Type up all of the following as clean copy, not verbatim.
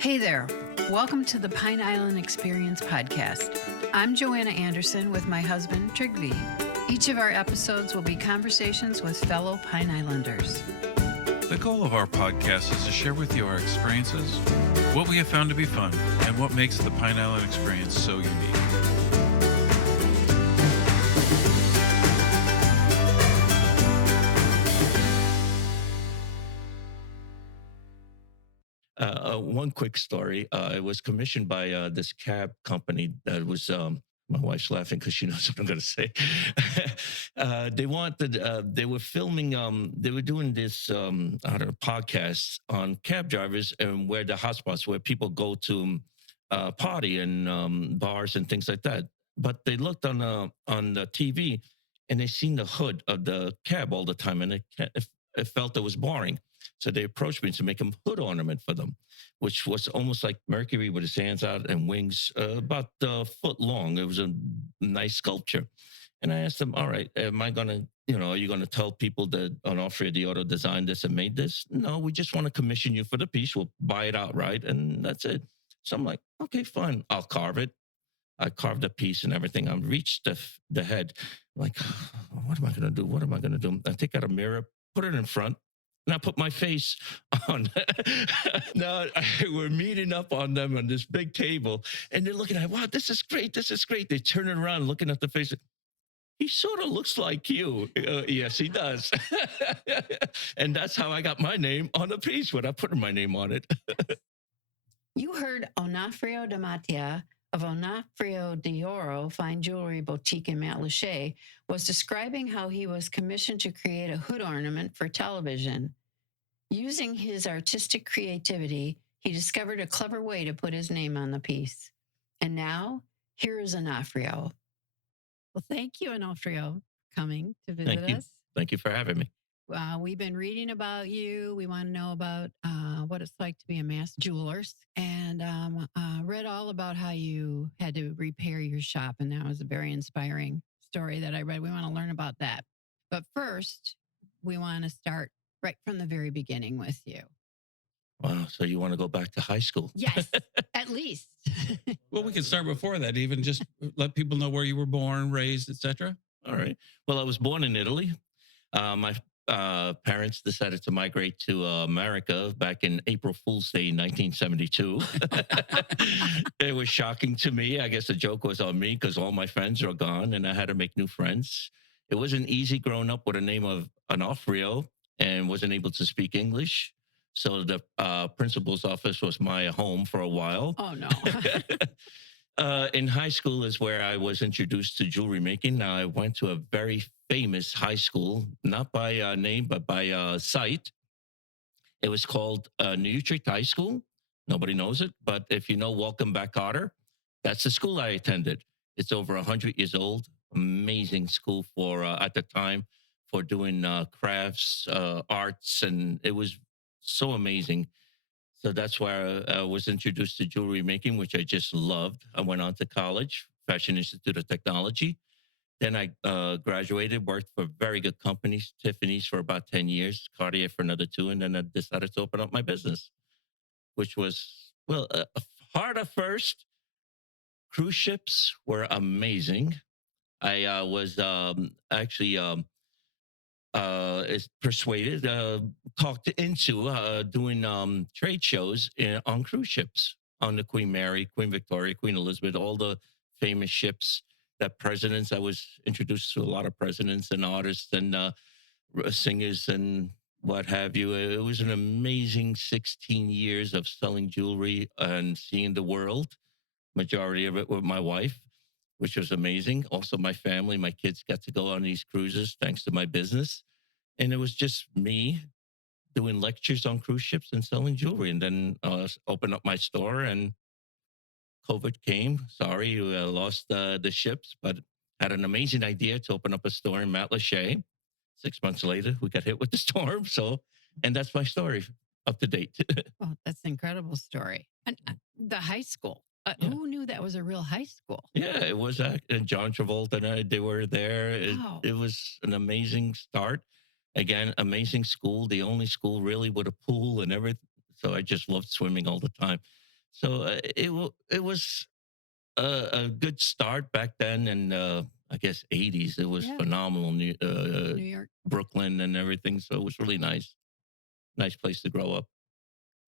Hey there. Welcome to the Pine Island Experience podcast. I'm Joanna Anderson with my husband, Trygve. Each of our episodes will be conversations with fellow Pine Islanders. The goal of our podcast is to share with you our experiences, what we have found to be fun, and what makes the Pine Island experience so unique. One quick story. It was commissioned by this cab company that was, my wife's laughing because she knows what I'm going to say. They were filming, they were doing this, podcast on cab drivers and where the hotspots where people go to party and bars and things like that. But they looked on the TV and they seen the hood of the cab all the time and it felt it was boring. So they approached me to make a hood ornament for them, which was almost like Mercury with his hands out and wings, about a foot long. It was a nice sculpture. And I asked them, all right, am I going to, are you going to tell people that Onofrio Demattia designed this and made this? No, we just want to commission you for the piece. We'll buy it outright and that's it. So I'm like, okay, fine. I'll carve it. I carved a piece and everything. I reached the head, like, what am I going to do? What am I going to do? I take out a mirror, put it in front, and I put my face on. Now we're meeting up on them on this big table, and they're looking at, wow, this is great. This is great. They turn it around, looking at the face. He sort of looks like you. Yes, he does. And that's how I got my name on the piece when I put my name on it. You heard Onofrio Demattia of Onofrio Demattia Fine Jewelry Boutique in Matlacha was describing how he was commissioned to create a hood ornament for television. Using his artistic creativity, he discovered a clever way to put his name on the piece. And now, here is Onofrio. Well, thank you, Onofrio, for coming to visit us. Thank you for having me. We've been reading about you. We want to know about what it's like to be a master jeweler, and read all about how you had to repair your shop, and that was a very inspiring story that I read. We want to learn about that. But first, we want to start right from the very beginning with you. Wow, so you want to go back to high school? Yes, at least. Well, we can start before that, even just let people know where you were born, raised, etc. All right. Well, I was born in Italy. My parents decided to migrate to America back in April Fool's Day, 1972. It was shocking to me. I guess the joke was on me because all my friends are gone and I had to make new friends. It wasn't easy growing up with a name of Onofrio and wasn't able to speak English. So the principal's office was my home for a while. Oh, no. In high school is where I was introduced to jewelry making. Now, I went to a very famous high school, not by name, but by site. It was called New Utrecht High School. Nobody knows it, but if you know Welcome Back Carter, that's the school I attended. It's over 100 years old. Amazing school for, at the time, for doing crafts, arts, and it was so amazing. So that's where I was introduced to jewelry making, which I just loved. I went on to college, Fashion Institute of Technology. Then I graduated, worked for very good companies, Tiffany's for about 10 years, Cartier for another 2, and then I decided to open up my business, which was, well, hard at first. Cruise ships were amazing. I was actually is persuaded, talked into doing trade shows on cruise ships, on the Queen Mary, Queen Victoria, Queen Elizabeth, all the famous ships that presidents. I was introduced to a lot of presidents and artists and singers and what have you. It was an amazing 16 years of selling jewelry and seeing the world, majority of it with my wife, which was amazing. Also, my family, my kids got to go on these cruises thanks to my business. And it was just me doing lectures on cruise ships and selling jewelry. And then opened up my store and COVID came. Sorry, we lost the ships, but had an amazing idea to open up a store in Matlacha. 6 months later, we got hit with the storm. And that's my story, up to date. Oh, that's an incredible story. And the high school. Yeah. Who knew that was a real high school? Yeah, it was. And John Travolta and I, they were there. Wow. It was an amazing start. Again, amazing school. The only school really with a pool and everything. So I just loved swimming all the time. So it was a good start back then, and I guess '80s. It was Yeah. phenomenal, New York. Brooklyn and everything. So it was really nice place to grow up.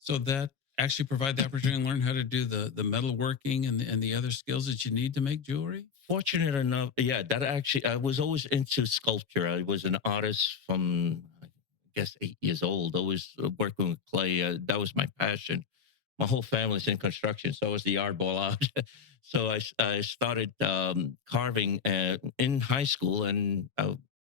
So that actually provide the opportunity to learn how to do the metalworking and the other skills that you need to make jewelry. Fortunate enough, yeah, that actually, I was always into sculpture. I was an artist from, I guess, 8 years old, always working with clay. That was my passion. My whole family's in construction, so I was the oddball out. So I started carving in high school, and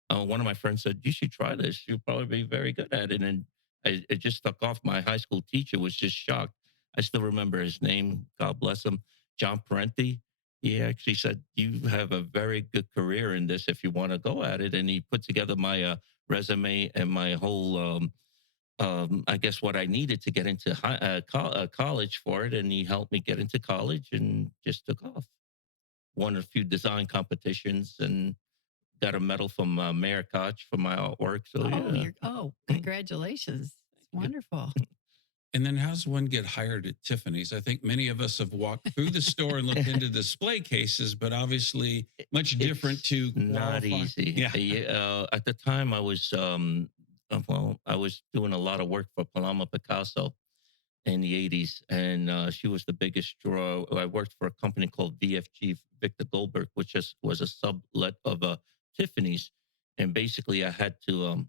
one of my friends said, "You should try this. You'll probably be very good at it." And it just stuck off. My high school teacher was just shocked. I still remember his name. God bless him, John Parenti. He actually said, "You have a very good career in this if you want to go at it." And he put together my resume and my whole I guess what I needed to get into college for it, and he helped me get into college and just took off. Won a few design competitions and got a medal from Mayor Koch for my artwork. So Oh, yeah, congratulations. It's thank wonderful. And then how does one get hired at Tiffany's? I think many of us have walked through the store and looked into display cases, but obviously much different it's to not qualify. easy. Yeah. At the time, I was well, I was doing a lot of work for Paloma Picasso in the '80s, and she was the biggest draw. I worked for a company called VFG Victor Goldberg, which was a sublet of Tiffany's, and basically I had to.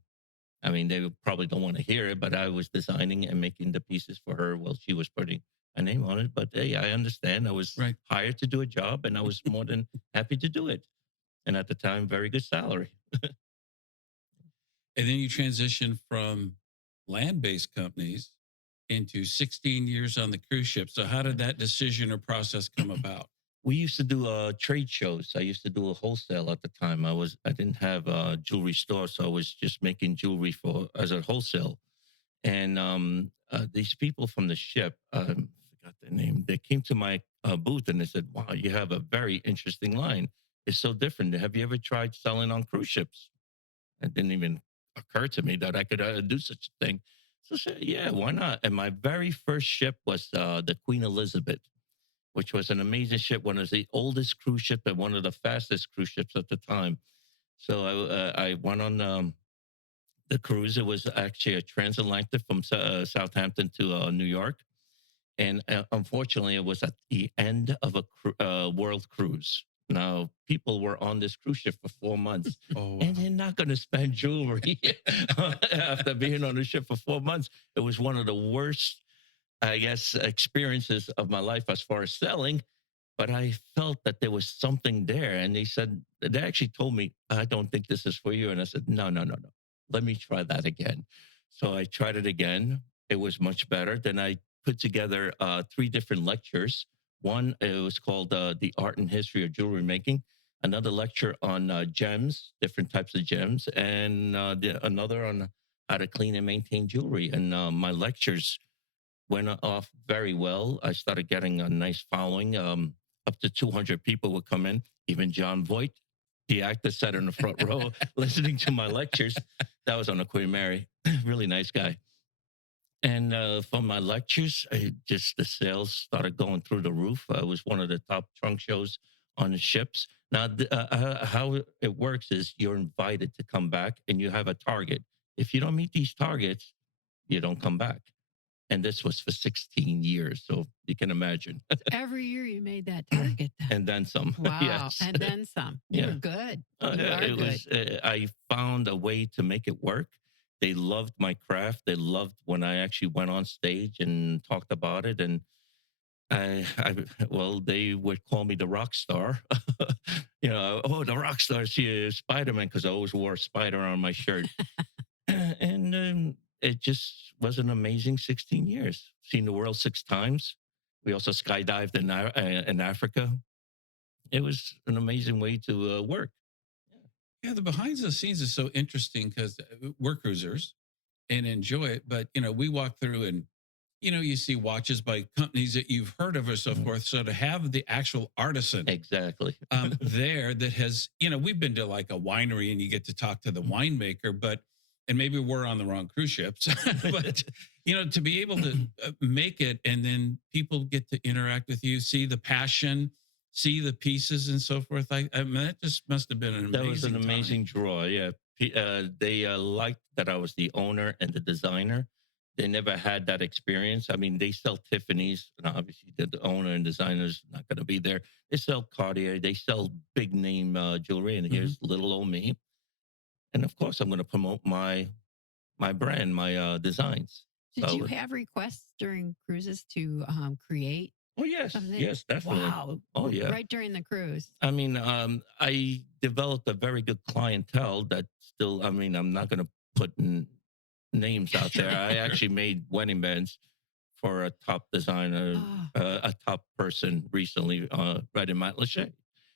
I mean, they probably don't want to hear it, but I was designing and making the pieces for her while she was putting my name on it. But hey, I understand. I was Right. hired to do a job, and I was more than happy to do it. And at the time, very good salary. And then you transition from land-based companies into 16 years on the cruise ship. So how did that decision or process come about? We used to do trade shows. I used to do a wholesale at the time. I didn't have a jewelry store, so I was just making jewelry for as a wholesale. And these people from the ship, forgot their name. They came to my booth and they said, "Wow, you have a very interesting line. It's so different. Have you ever tried selling on cruise ships?" It didn't even occur to me that I could do such a thing. So I said, "Yeah, why not?" And my very first ship was the Queen Elizabeth, which was an amazing ship, one of the oldest cruise ships and one of the fastest cruise ships at the time. So I went on the cruise. It was actually a transatlantic from Southampton to New York. And unfortunately, it was at the end of a world cruise. Now, people were on this cruise ship for 4 months, Oh, wow. and they're not going to spend jewelry after being on the ship for 4 months. It was one of the worst, I guess, experiences of my life as far as selling. But I felt that there was something there. And they actually told me, "I don't think this is for you." And I said, "No, no, no, no. Let me try that again." So I tried it again. It was much better. Then I put together three different lectures. One, it was called The Art and History of Jewelry Making. Another lecture on gems, different types of gems. And another on how to clean and maintain jewelry. And my lectures went off very well. I started getting a nice following. Up to 200 people would come in. Even John Voight, the actor, sat in the front row listening to my lectures. That was on the Queen Mary. Really nice guy. And from my lectures, the sales started going through the roof. I was one of the top trunk shows on the ships. Now, how it works is you're invited to come back and you have a target. If you don't meet these targets, you don't come back. And this was for 16 years. So you can imagine. Every year you made that target then. And then some. Wow. Yes. And then some. You're Yeah. good. You are It good. was, I found a way to make it work. They loved my craft. They loved when I actually went on stage and talked about it. And well, they would call me the rock star. Oh, the rock star, she is Spider-Man, because I always wore a spider on my shirt. And it just was an amazing 16 years. Seen the world 6 times. We also skydived in Africa. It was an amazing way to work. Yeah, the behind the scenes is so interesting because we're cruisers and enjoy it. But, we walk through and, you see watches by companies that you've heard of or so forth. So to have the actual artisan Exactly. there that has, we've been to like a winery and you get to talk to the winemaker, but and maybe we're on the wrong cruise ships, but to be able to make it, and then people get to interact with you, see the passion, see the pieces, and so forth. I mean, that just must have been an That was an amazing amazing time. draw. Yeah, they liked that I was the owner and the designer. They never had that experience. I mean, they sell Tiffany's, and obviously the owner and designer's not going to be there. They sell Cartier. They sell big name jewelry, and here's little old me. And of course, I'm going to promote my brand, my designs. Did you have requests during cruises to create Oh yes, something? yes, definitely. Wow. Oh yeah. Right during the cruise. I mean, I developed a very good clientele that still. I mean, I'm not going to put names out there. I actually made wedding bands for a top designer, a top person recently, right in Matlacha.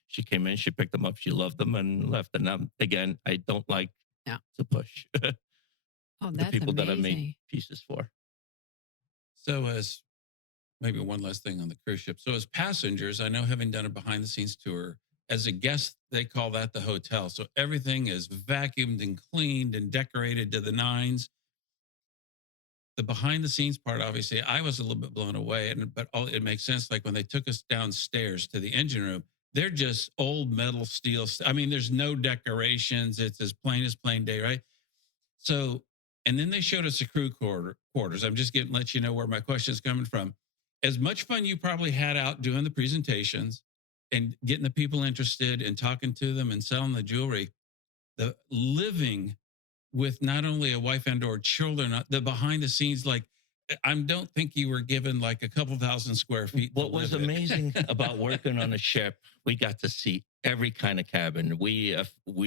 She came in, she picked them up, she loved them, and left. And again, I don't like to push Oh, the that's people that I made amazing. pieces for. So as maybe one last thing on the cruise ship. So as passengers, I know, having done a behind the scenes tour, as a guest, they call that the hotel. So everything is vacuumed and cleaned and decorated to the nines. The behind the scenes part, obviously, I was a little bit blown away, but it makes sense. Like when they took us downstairs to the engine room, they're just old metal steel. I mean, there's no decorations. It's as plain day, right? So, and then they showed us the crew quarters. I'm just getting let you know where my question is coming from. As much fun you probably had out doing the presentations and getting the people interested and talking to them and selling the jewelry, the living with not only a wife and or children, the behind the scenes, like I don't think you were given like a couple thousand square feet. What was amazing about working on a ship, we got to see every kind of cabin. We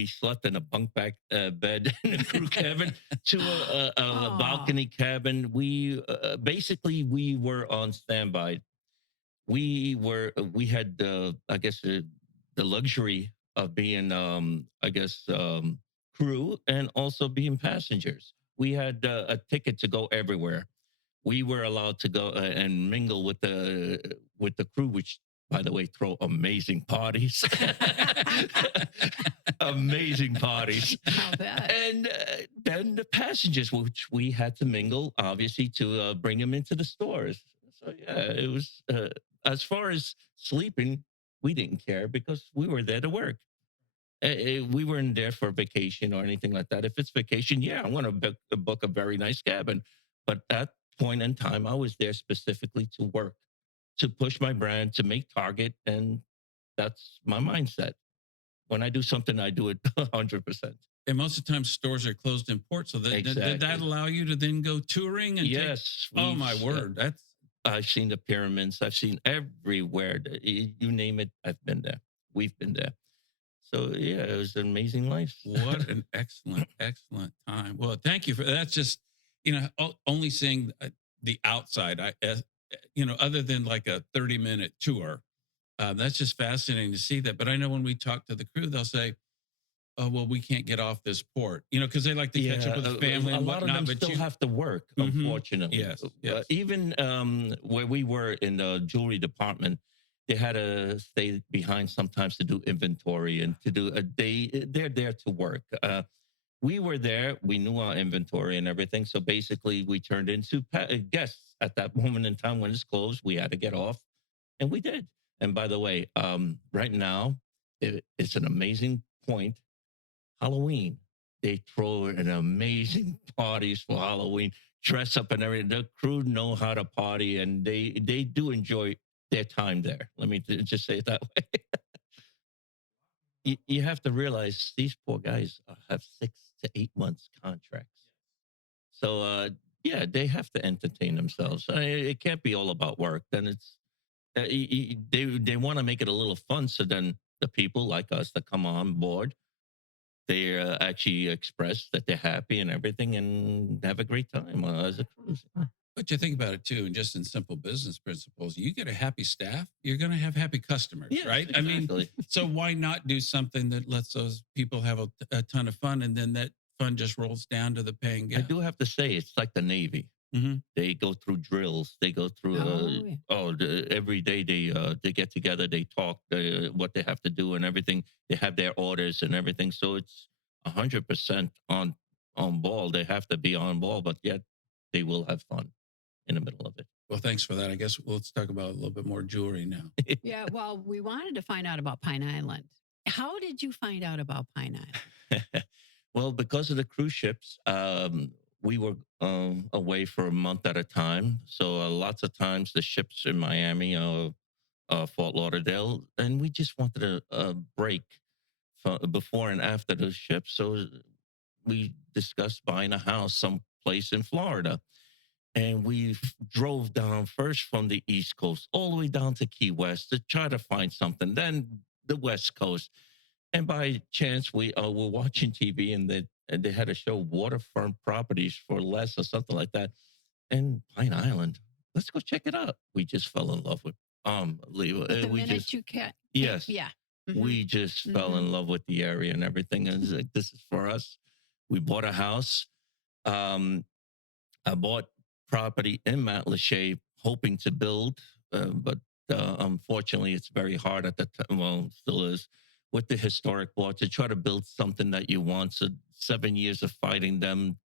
slept in a bunk bed in a crew cabin to a balcony cabin. We basically we were on standby. We had I guess the luxury of being I guess crew and also being passengers. We had a ticket to go everywhere. We were allowed to go and mingle with the crew, which, by the way, throw amazing parties, amazing parties. I'll bet. And then the passengers, which we had to mingle, obviously, to bring them into the stores. So yeah, it was. As far as sleeping, we didn't care because we were there to work. We weren't there for vacation or anything like that. If it's vacation, yeah, I want to book a very nice cabin. But at point in time, I was there specifically to work, to push my brand, to make target, and that's my mindset. When I do something, I do it 100%. And most of the time, stores are closed in port. So did that allow you to then go touring? And yes. Oh my word! That's I've seen the pyramids. I've seen everywhere. You name it, I've been there. We've been there. So yeah, it was an amazing life. What an excellent time. Well, thank you for that's just only seeing the outside. Other than like a 30-minute tour, that's just fascinating to see that. But I know when we talk to the crew, they'll say, "Oh, well, we can't get off this port," because they like to catch up with the family a and lot whatnot. of them But still have to work, unfortunately. Yes. Even where we were in the jewelry department, they had to stay behind sometimes to do inventory and to do they're there to work. We were there. We knew our inventory and everything. So basically, we turned into guests at that moment in time when it's closed. We had to get off, and we did. And by the way, right now, it's an amazing point. Halloween, they throw an amazing parties for Halloween, dress up and everything. The crew know how to party, and they do enjoy their time there. Let me just say it that way. You have to realize these poor guys have 6 to 8 months contracts. So yeah, they have to entertain themselves. It can't be all about work. Then it's they want to make it a little fun. So then the people like us that come on board, they actually express that they're happy and everything and have a great time as a cruise. But you think about it too, and just in simple business principles, you get a happy staff, you're going to have happy customers, Yes, right? exactly. I mean, so why not do something that lets those people have a ton of fun, and then that fun just rolls down to the paying I guest? do have to say, it's like the Navy. They go through drills. They go through every day. They get together. They talk what they have to do and everything. They have their orders and everything. So it's 100% on on ball. They have to be on ball, but yet they will have fun in the middle of it. Well, thanks for that. I guess let's talk about a little bit more jewelry now. Yeah. Well, we wanted to find out about Pine Island. How did you find out about Pine Island? Well, because of the cruise ships, we were away for a month at a time. So lots of times the ships in Miami, Fort Lauderdale, and we just wanted a break before and after the ship. So we discussed buying a house someplace in Florida. And we drove down first from the East Coast all the way down to Key West to try to find something, then the West Coast. And by chance, we were watching TV and they had a show, Waterfront Properties for Less or something like that. And Pine Island, let's go check it out. We just fell in love with Leo. But the We minute just, you can't. yes, Yeah. Mhm. we just fell in love with the area and everything. And it's like, this is for us. We bought a house. I bought property in Matlacha hoping to build, but unfortunately, it's very hard at the time. Well, still is with the historic law to try to build something that you want. So 7 years of fighting them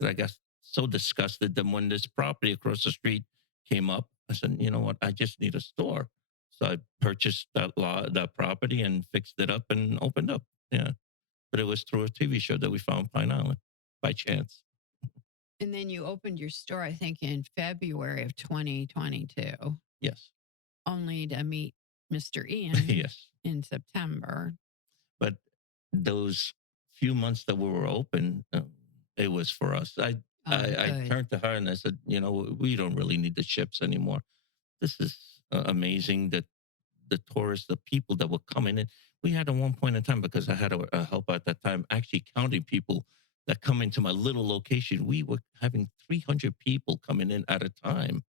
that I got so disgusted. Then when this property across the street came up, I said, you know what? I just need a store. So I purchased that property and fixed it up and opened up. Yeah, but it was through a TV show that we found Pine Island by chance. And then you opened your store, I think, in February of 2022, Yes. only to meet Mr. Ian Yes. in September. But those few months that we were open, it was for us. I Good. turned to her and I said, you know, we don't really need the ships anymore. This is amazing that the tourists, the people that were coming in. We had at one point in time, because I had a help at that time, actually counting people that come into my little location. We were having 300 people coming in at a time.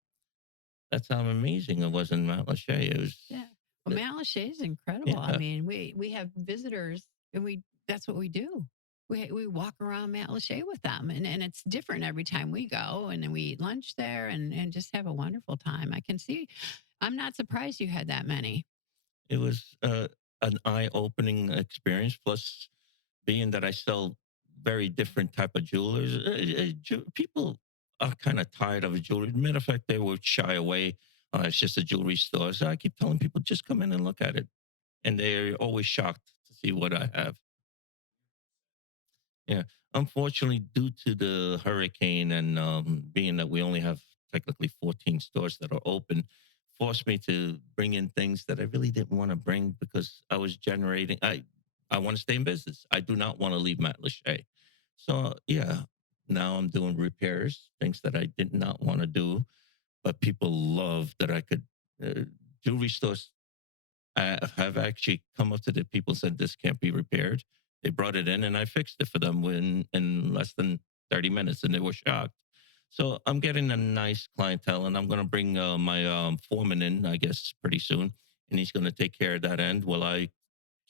That's how amazing it was in Matlacha. It was, Yeah. Well, Matlacha is incredible. Yeah. I mean, we have visitors and that's what we do. We walk around Matlacha with them and it's different every time we go and then we eat lunch there and just have a wonderful time. I can see, I'm not surprised you had that many. it was an eye-opening experience. Plus, being that I sell very different type of jewelers, people are kind of tired of jewelry. Matter of fact, they would shy away. It's just a jewelry store. So I keep telling people, just come in and look at it, and they're always shocked to see what I have. Yeah. Unfortunately, due to the hurricane and being that we only have technically 14 stores that are open, forced me to bring in things that I really didn't want to bring because I was generating. I want to stay in business. I do not want to leave Matlacha. So yeah, now I'm doing repairs, things that I did not want to do, but people love that I could. Jewelry stores have actually come up to the people and said this can't be repaired. They brought it in and I fixed it for them in less than 30 minutes and they were shocked. So I'm getting a nice clientele and I'm going to bring my foreman in, I guess, pretty soon. And he's going to take care of that end while I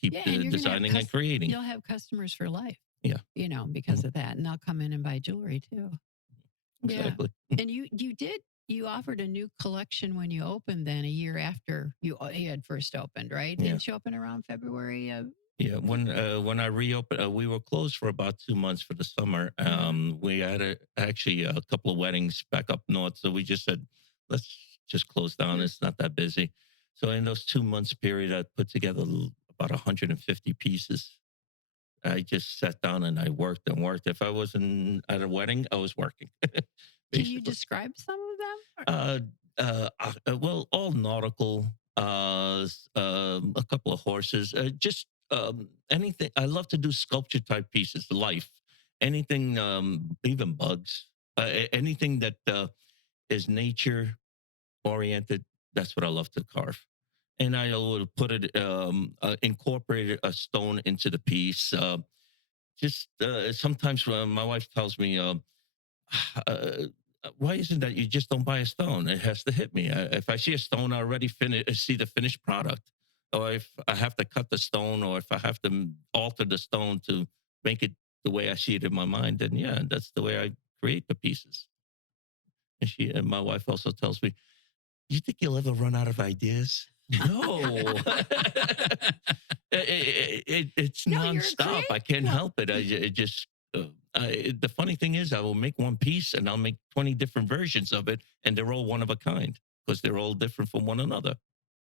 keep Yeah, and you're gonna have designing and creating. You'll have customers for life. Yeah. You know, because of that. And they'll come in and buy jewelry too. Exactly. Yeah. And you offered a new collection when you opened then a year after you had first opened, right? Yeah. Didn't you open around February of Yeah, when I reopened, we were closed for about 2 months for the summer. We had actually a couple of weddings back up north, so we just said, let's just close down. It's not that busy. So in those 2 months period, I put together about 150 pieces. I just sat down and I worked and worked. If I wasn't at a wedding, I was working. Can you describe some of them? Well, all nautical, a couple of horses, just anything. I love to do sculpture type pieces, life, anything, even bugs, anything that is nature oriented. That's what I love to carve. And I would put it, incorporate a stone into the piece. Just sometimes my wife tells me, why isn't that you just don't buy a stone? It has to hit me. If I see a stone, I already see the finished product. Or if I have to cut the stone, or if I have to alter the stone to make it the way I see it in my mind, then yeah, that's the way I create the pieces. And my wife also tells me, "You think you'll ever run out of ideas?" No, it's No, you're nonstop. I great. can't No. help it. It just The funny thing is, I will make one piece and I'll make 20 different versions of it, and they're all one of a kind because they're all different from one another.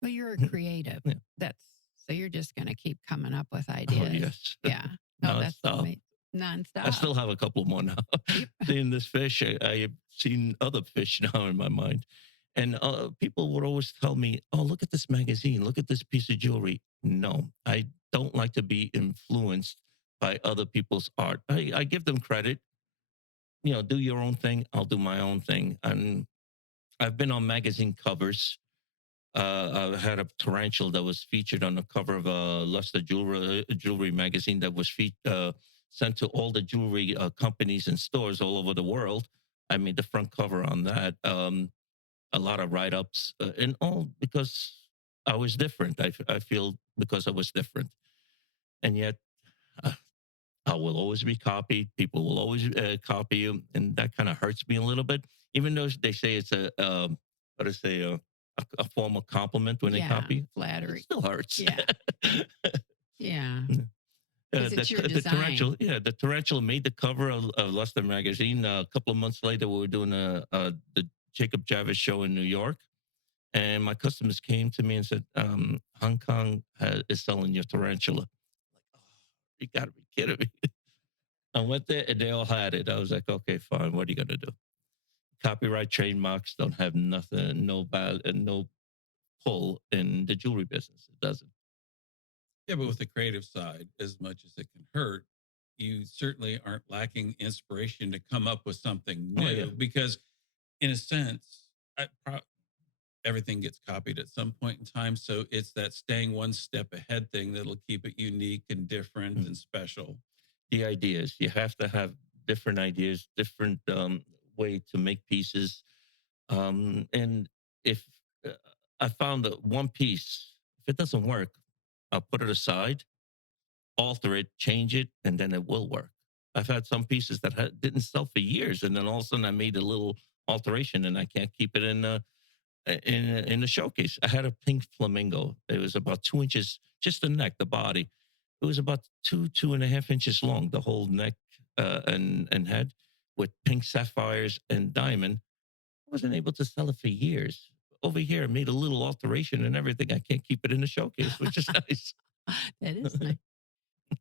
Well, you're a creative. Yeah. That's so you're just going to keep coming up with Oh, ideas. yes. Yeah. Oh, that's Nonstop. nonstop. I still have a couple more now. Yep. Seeing this fish, I have seen other fish now in my mind. And people would always tell me, oh, look at this magazine, look at this piece of jewelry. No, I don't like to be influenced by other people's art. I give them credit. Do your own thing. I'll do my own thing. And I've been on magazine covers. I had a tarantula that was featured on the cover of a Luster jewelry magazine that was sent to all the jewelry companies and stores all over the world. I made the front cover on that. A lot of write ups, and all because I was different. I feel because I was different. And yet, uh, I will always be copied. People will always copy you. And that kind of hurts me a little bit, even though they say it's what do I say, a form of compliment when they copy. Flattery. It still hurts. Yeah. Yeah. Yeah. 'Cause it's your design. The tarantula made the cover of Luster magazine. A couple of months later, we were doing the Jacob Jarvis show in New York, and my customers came to me and said, "Hong Kong is selling your tarantula." Like, oh, you got to be kidding me! I went there and they all had it. I was like, "Okay, fine. What are you gonna do?" Copyright trademarks don't have nothing, no pull in the jewelry business. It doesn't. Yeah, but with the creative side, as much as it can hurt, you certainly aren't lacking inspiration to come up with something Oh, new yeah. because, in a sense, everything gets copied at some point in time. So it's that staying one step ahead thing that'll keep it unique and different and special. The ideas. You have to have different ideas, different way to make pieces. And if uh, I found that one piece, if it doesn't work, I'll put it aside, alter it, change it, and then it will work. I've had some pieces that didn't sell for years, and then all of a sudden I made a little alteration, and I can't keep it in the showcase. I had a pink flamingo. It was about 2 inches, just the neck, the body. It was about 2.5 inches long, the whole neck and head, with pink sapphires and diamond. I wasn't able to sell it for years. Over here, I made a little alteration and everything. I can't keep it in the showcase, which is nice. That is nice.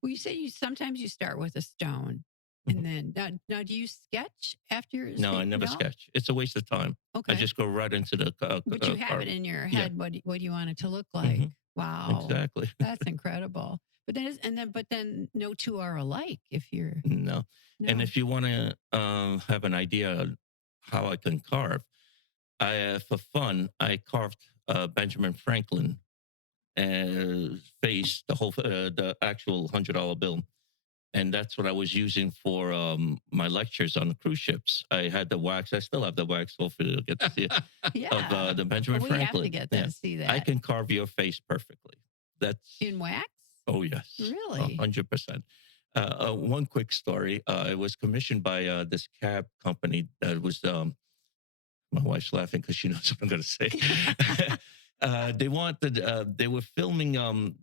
Well, you say sometimes you start with a stone, and then now do you sketch after your No, I never sketch. It's a waste of time. Okay. I just go right into the. But you have it in your Yeah. head. What do you want it to look like? Wow, Exactly. that's incredible. But then no two are alike. If you're No. And if you want to have an idea on how I can carve, for fun, I carved Benjamin Franklin face, the actual $100 bill. And that's what I was using for my lectures on the cruise ships. I had the wax. I still have the wax. Hopefully, you'll get to see it. yeah, Of the Benjamin we Franklin. have to get to see that. I can carve your face perfectly. That's in wax. Oh, yes. Really? 100%. One quick story. It was commissioned by this cab company that was, my wife's laughing because she knows what I'm going to say. They were filming,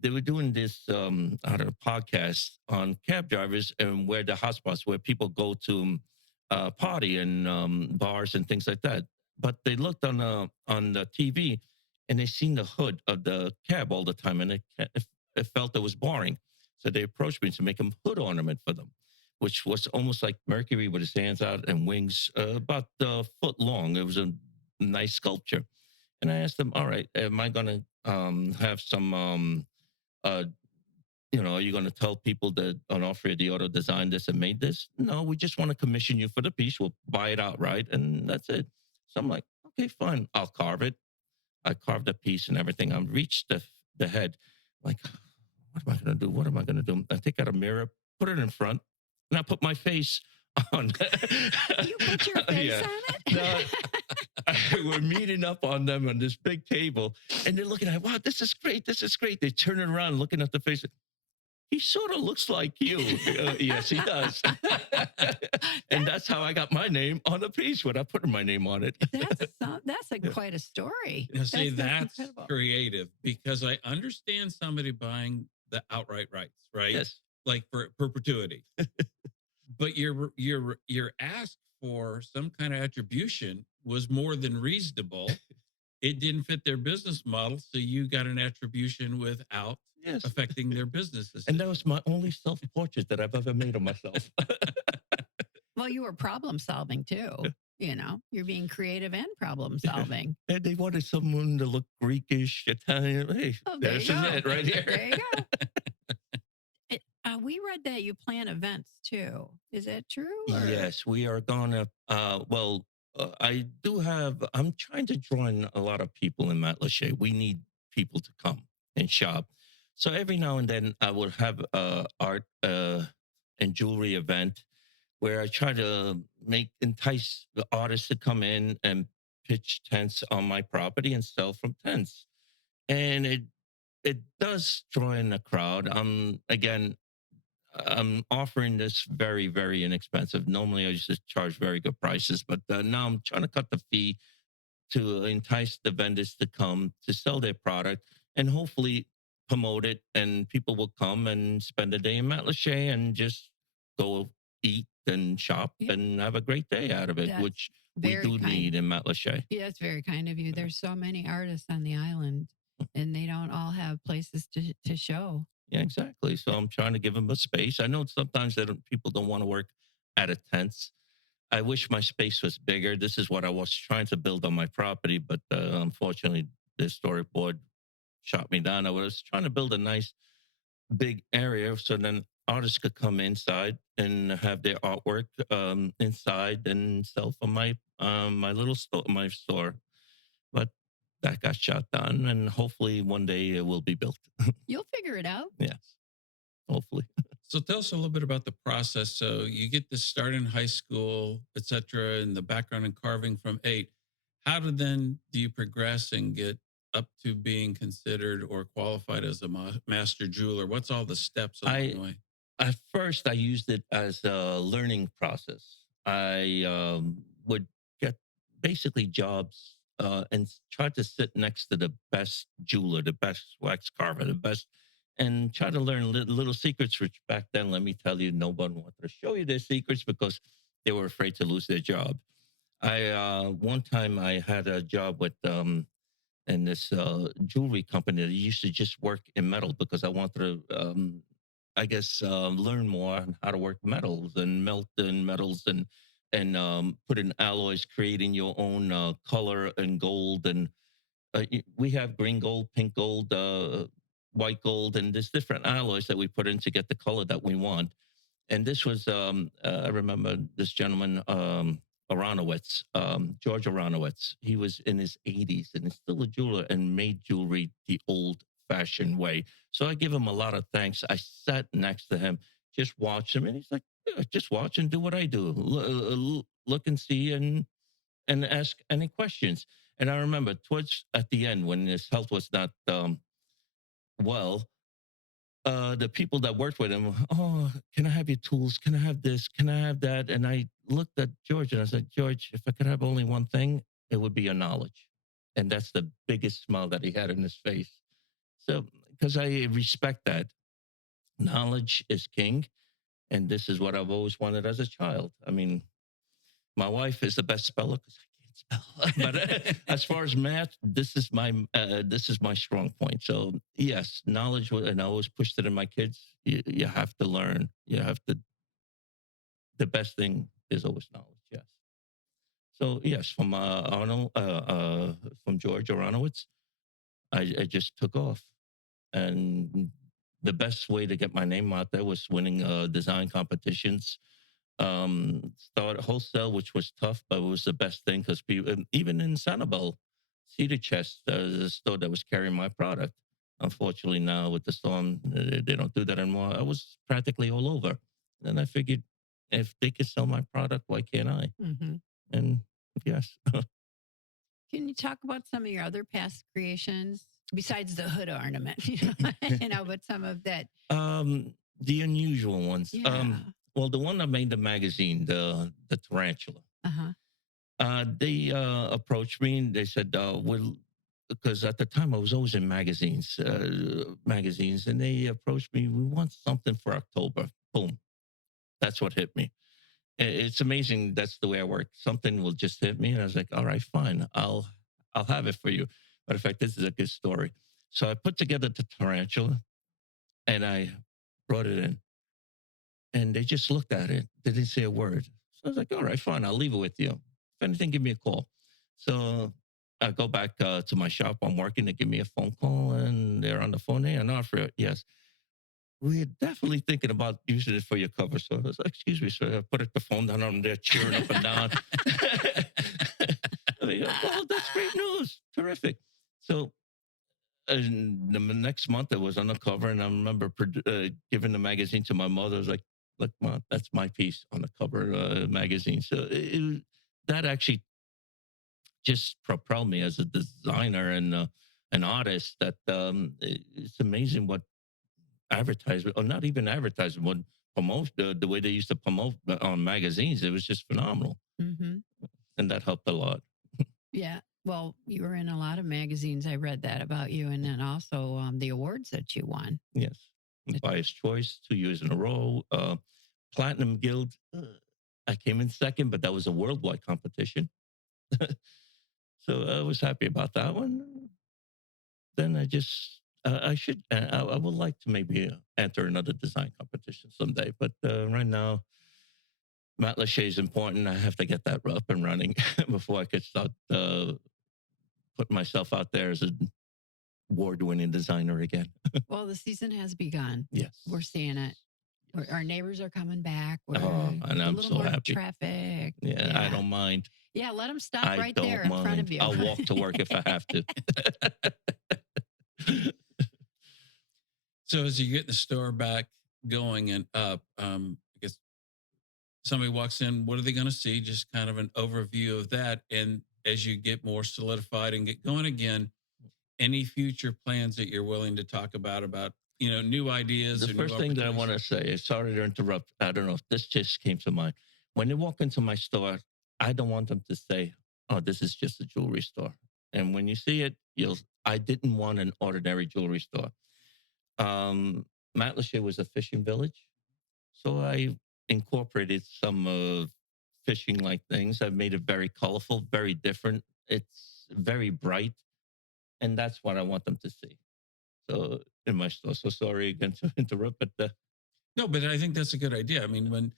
they were doing this, podcast on cab drivers and where the hotspots where people go to party and bars and things like that. But they looked on the TV and they seen the hood of the cab all the time, and it felt it was boring. So they approached me to make a hood ornament for them, which was almost like Mercury with his hands out and wings, about a foot long. It was a nice sculpture. And I asked them, all right, am I going to have some, are you going to tell people that Onofrio Demattia designed this and made this? No, we just want to commission you for the piece. We'll buy it outright, and that's it. So I'm like, okay, fine. I'll carve it. I carved the piece and everything. I reached the head. Like, what am I going to do? What am I going to do? I take out a mirror, put it in front, and I put my face on. You put your face on it? We're meeting up on them on this big table, and they're looking at, wow, this is great. This is great. They turn it around, looking at the face. He sort of looks like you. Yes, he does. And that's how I got my name on the piece when I put my name on it. That's quite a story. Now, see, that's incredible. creative because I understand somebody buying the outright rights, right? Yes. Like for perpetuity. but your ask for some kind of attribution was more than reasonable. It didn't fit their business model, so you got an attribution without Yes. affecting their business And decision. that was my only self portrait that I've ever made of myself. Well, you were problem solving too. You know, you're being creative and problem solving. And they wanted someone to look Greekish, Italian. Hey, Oh, there this you is go. it right here. There you go. We read that you plan events too. Is that true? Or? Yes, we are gonna. I do have. I'm trying to draw in a lot of people in Matlacha. We need people to come and shop. So every now and then, I will have a art and jewelry event where I try to entice the artists to come in and pitch tents on my property and sell from tents. And it does draw in a crowd. Again, I'm offering this very, very inexpensive. Normally, I used to charge very good prices, but now I'm trying to cut the fee to entice the vendors to come to sell their product and hopefully promote it. And people will come and spend a day in Matlacha and just go eat and shop and have a great day out of it, That's which we very do kind. need in Matlacha. Yeah, that's very kind of you. There's so many artists on the island, and they don't all have places to show. Yeah, exactly. So I'm trying to give them a space. I know sometimes that people don't want to work at a tents. I wish my space was bigger. This is what I was trying to build on my property, but unfortunately, the historic board shot me down. I was trying to build a nice big area so then artists could come inside and have their artwork inside and sell from my little store, my store. But that got shot down, and hopefully one day it will be built. You'll figure it out. Yes, hopefully. So tell us a little bit about the process. So you get this start in high school, et cetera, and the background in carving from 8. How do you progress and get up to being considered or qualified as a master jeweler? What's all the steps along the way? At first, I used it as a learning process. I would get basically jobs and try to sit next to the best jeweler, the best wax carver, the best, and try to learn little secrets, which back then, let me tell you, no one wanted to show you their secrets because they were afraid to lose their job. One time I had a job with in this jewelry company that used to just work in metal because I wanted to I guess learn more on how to work metals and melt in metals and put in alloys, creating your own color and gold. And we have green gold, pink gold, white gold, and there's different alloys that we put in to get the color that we want. And this was I remember this gentleman. Aronowitz, George Aronowitz. He was in his 80s and is still a jeweler and made jewelry the old fashioned way. So I give him a lot of thanks. I sat next to him, just watched him, and he's like, yeah, just watch and do what I do. Look and see and ask any questions. And I remember towards at the end when his health was not well, the people that worked with him, oh, can I have your tools? Can I have this? Can I have that? And I looked at George and I said, George, if I could have only one thing, it would be your knowledge. And that's the biggest smile that he had in his face. So, because I respect that. Knowledge is king. And this is what I've always wanted as a child. I mean, my wife is the best speller because I can't spell. But as far as math, this is my strong point. So yes, knowledge, and I always pushed it in my kids. You have to learn. You have to. The best thing is always knowledge. Yes. So yes, from Arnold, from George Aronowitz, I just took off, and the best way to get my name out there was winning design competitions. Started wholesale, which was tough, but it was the best thing because even in Sanibel, Cedar Chest, the store that was carrying my product. Unfortunately, now with the storm, they don't do that anymore. I was practically all over. And I figured if they could sell my product, why can't I? Mm-hmm. And yes. Can you talk about some of your other past creations besides the hood ornament? But some of that. The unusual ones. Yeah. Well, the one that made the magazine, the tarantula. They approached me and they said, because at the time I was always in magazines, and they approached me. We want something for October. Boom, that's what hit me. It's amazing. That's the way I work. Something will just hit me, and I was like, "All right, fine. I'll have it for you." Matter of fact, this is a good story. So I put together the tarantula, and I brought it in, and they just looked at it. They didn't say a word. So I was like, "All right, fine. I'll leave it with you. If anything, give me a call." So I go back to my shop. I'm working. They give me a phone call, and they're on the phone. Hey, Onofrio, yes, we're definitely thinking about using it for your cover. So I was like, excuse me, sir. I put the phone down on there, cheering up and down. I mean, well, that's great news. Terrific. So the next month I was on the cover, and I remember giving the magazine to my mother. I was like, look, Mom, that's my piece on the cover magazine. So that actually just propelled me as a designer and an artist. That it's amazing what advertisement, or not even advertisement, what promote the way they used to promote on magazines. It was just phenomenal, Mm-hmm. and that helped a lot. Yeah. Well, you were in a lot of magazines. I read that about you, and then also the awards that you won. Yes, Bias Choice 2 years in a row. Platinum Guild. I came in second, but that was a worldwide competition. So I was happy about that one. Then I just I would like to maybe enter another design competition someday, but right now Matlacha is important. I have to get that up and running before I could start putting myself out there as an award-winning designer again. Well, the season has begun. Yes, We're seeing it. Our neighbors are coming back. We're and a I'm little so more happy. traffic. Yeah, I don't mind. Yeah, let them stop I right don't there in front mind. of you. I'll walk to work if I have to. So as you get the store back going and up, I guess somebody walks in, what are they going to see? Just kind of an overview of that. And as you get more solidified and get going again, any future plans that you're willing to talk about, new ideas The or new first thing that I want opportunities? to say is sorry to interrupt. I don't know if this just came to mind. When they walk into my store, I don't want them to say, "Oh, this is just a jewelry store." And when you see it, I didn't want an ordinary jewelry store. Matlacha was a fishing village, so I incorporated some fishing like things. I've made it very colorful, very different. It's very bright, and that's what I want them to see. So in my store. So sorry again to interrupt, but No, but I think that's a good idea. I mean,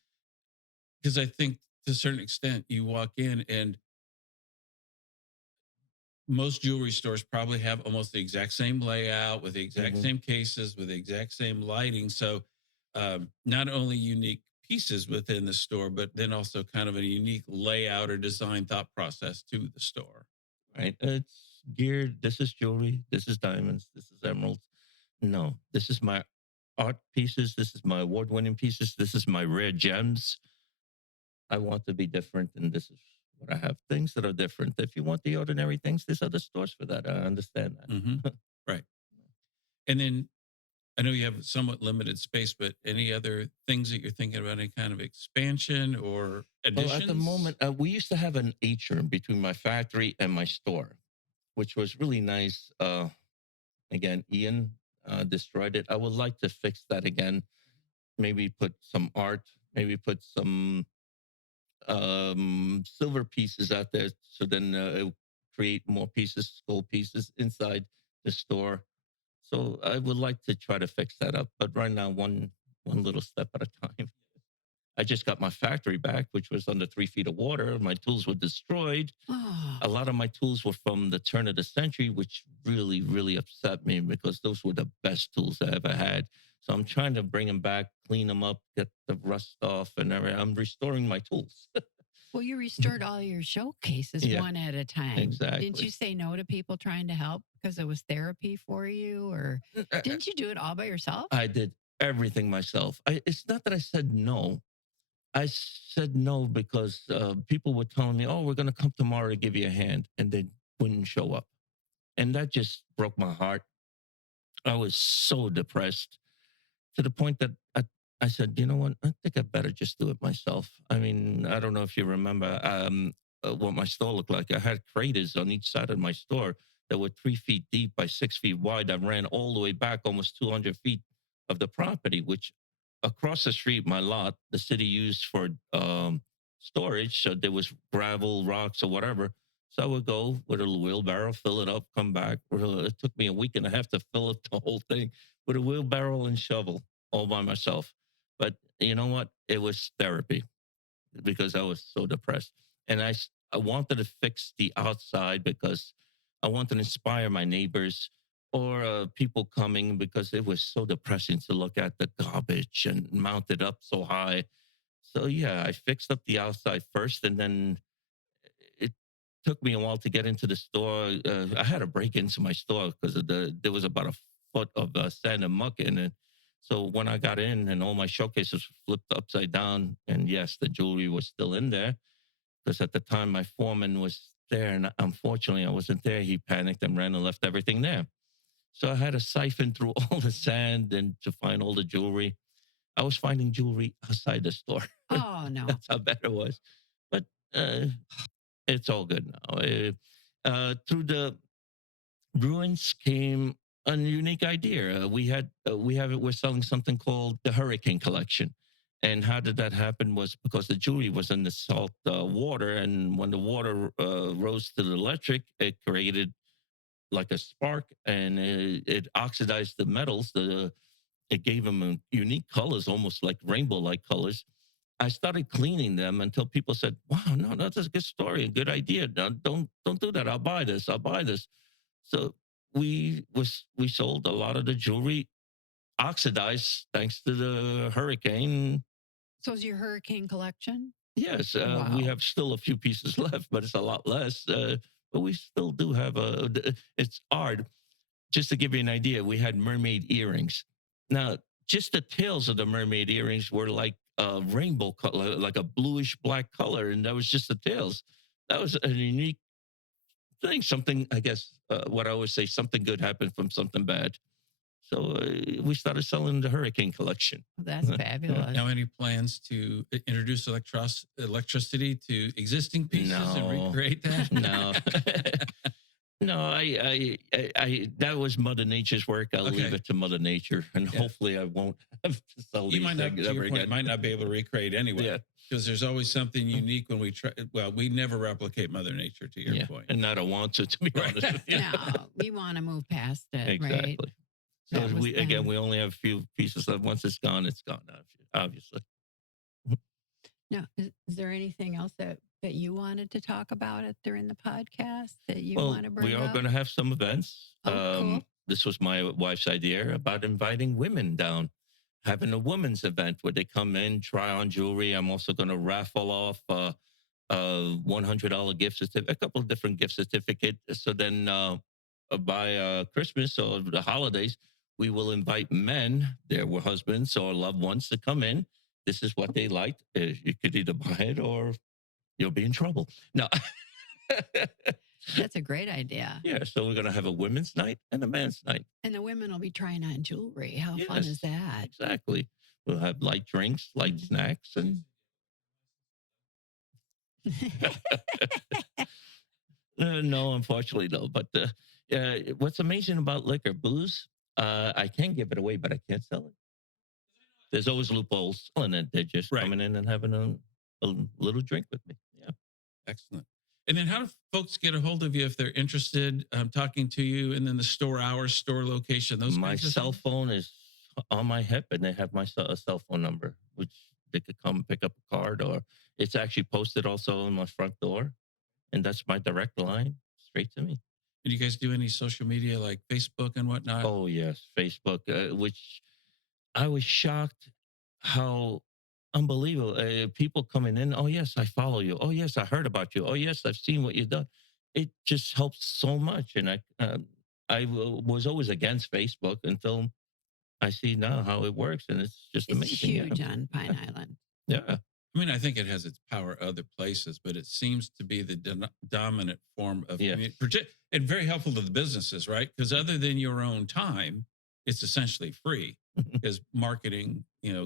because I think to a certain extent you walk in and most jewelry stores probably have almost the exact same layout with the exact mhm. same cases with the exact same lighting. So not only unique pieces within the store, but then also kind of a unique layout or design thought process to the store. Right? It's geared. This is jewelry. This is diamonds. This is emeralds. No, this is my art pieces. This is my award-winning pieces. This is my rare gems. I want to be different, and this is what I have. Things that are different. If you want the ordinary things, there's other stores for that. I understand Hmm. that. Right. And then I know you have somewhat limited space, but any other things that you're thinking about, any kind of expansion or Well, at the additions? moment, we used to have an atrium between my factory and my store, which was really nice. Again, Ian destroyed it. I would like to fix that again. Maybe put some art, maybe put some silver pieces out there, so then it create more pieces, gold pieces inside the store. So I would like to try to fix that up, but right now, one little step at a time. I just got my factory back, which was under 3 feet of water. My tools were destroyed. Oh, A lot of my tools were from the turn of the century, which really, really upset me because those were the best tools I ever had. So I'm trying to bring them back, clean them up, get the rust off, and everything. I'm restoring my tools. well, you restored all your showcases Yeah, one at a time. Didn't you exactly. say no to people trying to help because it was therapy for you, or didn't you do it all by yourself? I did everything myself. It's not that I said no. I said no because people were telling me, "Oh, we're going to come tomorrow to give you a hand," and they wouldn't show up, and that just broke my heart. I was so depressed to the point that I said, you know what? I think I better just do it myself. I mean, I don't know if you remember what my store looked like. I had craters on each side of my store that were 3 feet deep by 6 feet wide. I ran all the way back almost 200 feet of the property, which across the street, my lot, the city used for storage. So there was gravel, rocks, or whatever. So I would go with a wheelbarrow, fill it up, come back. Well, it took me a week and a half to fill up the whole thing with a wheelbarrow and shovel all by myself. But you know what? It was therapy because I was so depressed. And I wanted to fix the outside because I wanted to inspire my neighbors or people coming because it was so depressing to look at the garbage and mounted up so high. So yeah, I fixed up the outside first, and then it took me a while to get into the store. I had to break into my store because there was about a foot of sand and muck in it. So when I got in and all my showcases were flipped upside down, and yes, the jewelry was still in there because at the time my foreman was there, and unfortunately I wasn't there. He panicked and ran and left everything there. So I had to siphon through all the sand and to find all the jewelry. I was finding jewelry outside the store. Oh no. That's how bad it was. But uh, it's all good now. Through the ruins came a unique idea. We're selling something called the Hurricane Collection. And how did that happen was because the jewelry was in the salt water, and when the water rose to the electric, it created like a spark, and it oxidized the metals. It gave them unique colors, almost like rainbow-like colors. I started cleaning them until people said, "Wow, no, that's a good story, a good idea. No, don't do that. I'll buy this. I'll buy this." So we sold a lot of the jewelry oxidized thanks to the hurricane. So is your hurricane collection? Yes, Wow. we have still a few pieces left, but it's a lot less. But we still do have it's art. Just to give you an idea, we had mermaid earrings. Now, just the tails of the mermaid earrings were like a rainbow color, like a bluish black color, and that was just the tails. That was a unique thing. Something, I guess, what I always say, something good happened from something bad. So we started selling the Hurricane Collection. That's fabulous. Now, any plans to introduce electricity to existing pieces and No. recreate that? No. No, I that was Mother Nature's work. I'll leave Okay. it to Mother Nature, and Yeah. hopefully I won't have to sell You these might not, things to ever your point, again. might not be able to recreate anyway. Yeah. Because there's always something unique when we try. Well, we never replicate Mother Nature, to your Yeah, point. and I don't want to be Right. honest with you. No, we want to move past it, right? Exactly. So That was we then. we only have a few pieces left. Once it's gone, obviously. Now, is there anything else that you wanted to talk about it during the podcast that you Well, want to bring we are up? going to have some events. Oh, cool. This was my wife's idea about inviting women down, having a women's event where they come in, try on jewelry. I'm also going to raffle off a $100 gift certificate, a couple of different gift certificates. So then by Christmas or the holidays, we will invite men, their husbands or loved ones, to come in. This is what they like. You could either buy it or you'll be in trouble. No. That's a great idea. Yeah, so we're going to have a women's night and a man's night. And the women will be trying on jewelry. How fun is Yes, that? Exactly. We'll have light drinks, light snacks, and no, unfortunately, no. But what's amazing about liquor, booze, I can give it away, but I can't sell it. There's always loopholes, and then they're just Right. coming in and having a little drink with me. Yeah. Excellent. And then how do folks get a hold of you if they're interested talking to you? And then the store hours, store location, those My kinds of cell things? phone is on my hip, and they have my cell phone number, which they could come pick up a card, or it's actually posted also on my front door, and that's my direct line straight to me. And you guys do any social media like Facebook and whatnot? Oh yes, Facebook, which I was shocked how unbelievable people coming in. Oh yes, I follow you. Oh yes, I heard about you. Oh yes, I've seen what you've done. It just helps so much, and was always against Facebook until I see now how it works, and it's just It's amazing. huge on Pine Island. Yeah. I mean, I think it has its power other places, but it seems to be the dominant form of Yes. and very helpful to the businesses, right? Because other than your own time, it's essentially free because marketing,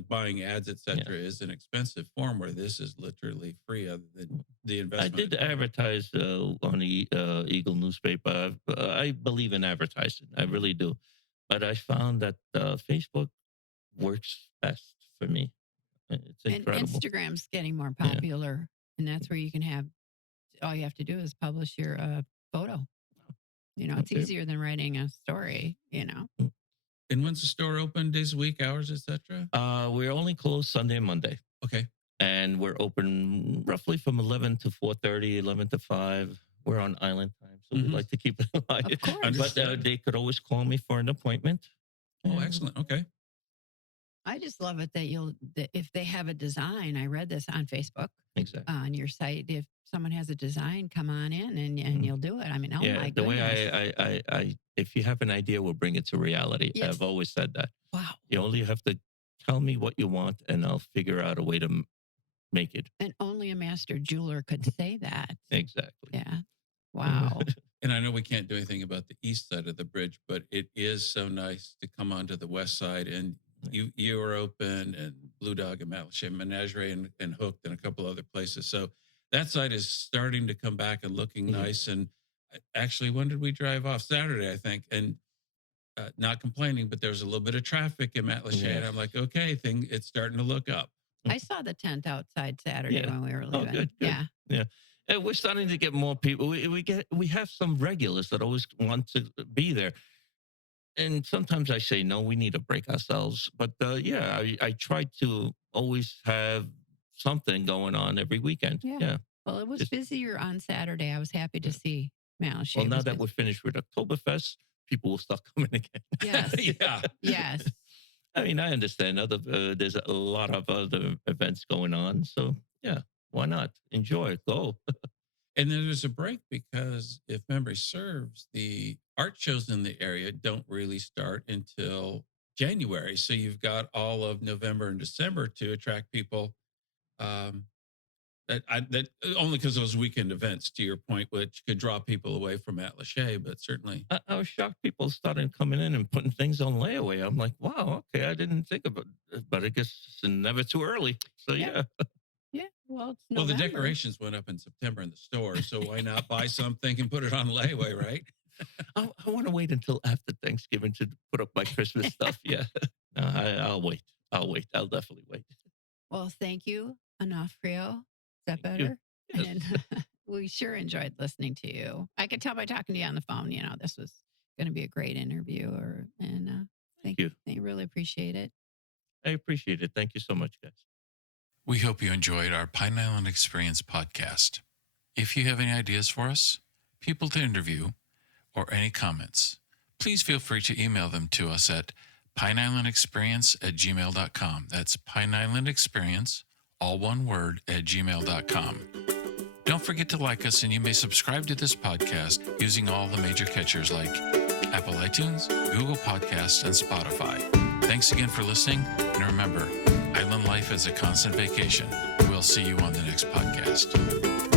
buying ads, et cetera, is an expensive form where this is literally free other than the I investment. did advertise on the Eagle newspaper. I believe in advertising. I really do. But I found that Facebook works best for me. It's And incredible. Instagram's getting more Yeah. popular, and that's where you can have all you have to do is publish your photo. It's Okay. easier than writing a story. And when's the store open? Days a week, hours, etc. We're only closed Sunday and Monday, Okay. and we're open roughly from 11 to 4:30, 11 to 5. We're on island time, so we Mhm. like to keep it light. Of course. But Understood. they could always call me for an appointment. Oh, And- excellent. Okay. I just love it that if they have a design, I read this on Facebook Exactly. on your site. If someone has a design, come on in and Mhm. you'll do it. I mean, oh Yeah, my the way goodness. I if you have an idea, we'll bring it to reality. Yes. I've always said that. Wow. You only have to tell me what you want, and I'll figure out a way to make it. And only a master jeweler could say that. Exactly. Yeah. Wow. And I know we can't do anything about the east side of the bridge, but it is so nice to come onto the west side. And you are open, and Blue Dog and Matlacha Menagerie and Hooked and a couple other places. So that side is starting to come back and looking Yeah. nice. And actually, when did we drive off? Saturday, I think. And not complaining, but there's a little bit of traffic in Matlacha. Yeah. And I'm like, okay, it's starting to look up. I saw the tent outside Saturday Yeah. when we were Oh, leaving. good. Yeah. Yeah. And we're starting to get more people. We have some regulars that always want to be there. And sometimes I say, no, we need to break ourselves. But yeah, I try to always have something going on every weekend. Yeah. Yeah. Well, it was Just- busier on Saturday. I was happy to Yeah. see Matlacha. Well, now was that busy. we're finished with Oktoberfest, people will start coming again. Yes. Yeah. Yes. I mean, I understand. There's a lot of other events going on. So yeah, why not? Enjoy it. Go. And then there's a break because if memory serves, the art shows in the area don't really start until January. So you've got all of November and December to attract people. Um, that only because those weekend events, to your point, which could draw people away from Matlacha, but certainly. I was shocked people started coming in and putting things on layaway. I'm like, wow, okay, I didn't think about it, but I guess it's never too early. So Yeah. yeah. Yeah. Well, it's Well, the November. decorations went up in September in the store, so why not buy something and put it on layaway, right? I want to wait until after Thanksgiving to put up my Christmas stuff. Yeah. No, I'll wait. I'll wait. I'll definitely wait. Well, thank you, Onofrio. Is that Thank you. better? Yes. And we sure enjoyed listening to you. I could tell by talking to you on the phone, this was going to be a great interview. Thank you. I really appreciate it. I appreciate it. Thank you so much, guys. We hope you enjoyed our Pine Island Experience podcast. If you have any ideas for us, people to interview, or any comments, please feel free to email them to us at pineislandexperience@gmail.com. That's pineislandexperience, all one word, @gmail.com. Don't forget to like us, and you may subscribe to this podcast using all the major catchers like Apple iTunes, Google Podcasts, and Spotify. Thanks again for listening, and remember, island life is a constant vacation. We'll see you on the next podcast.